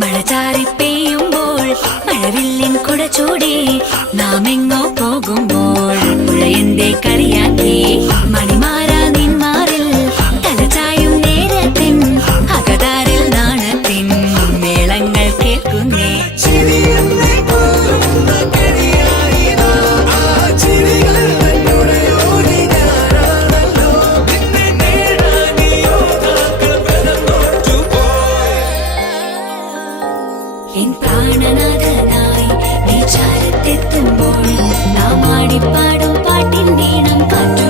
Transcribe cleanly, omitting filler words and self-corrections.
മഴ ചാറി പെയ്യുമ്പോൾ മഴവില്ലിൻ കുട ചൂടി നാം എങ്ങോ പോകുമ്പോൾ പുഴയന്റെ കളിയാക്കി മണിമാരാ നിന്മാറിൽ തലചായും നേരത്തിൻ അകതാരിൽ നാണത്തിൻ മേളങ്ങൾ കേൾക്കുന്നേ. എൻ പ്രാണനാഥനായി നീ ചാരത്തെത്തുമ്പോൾ നാം ആടിപ്പാടും പാട്ടിൻ നീണം കാറ്റു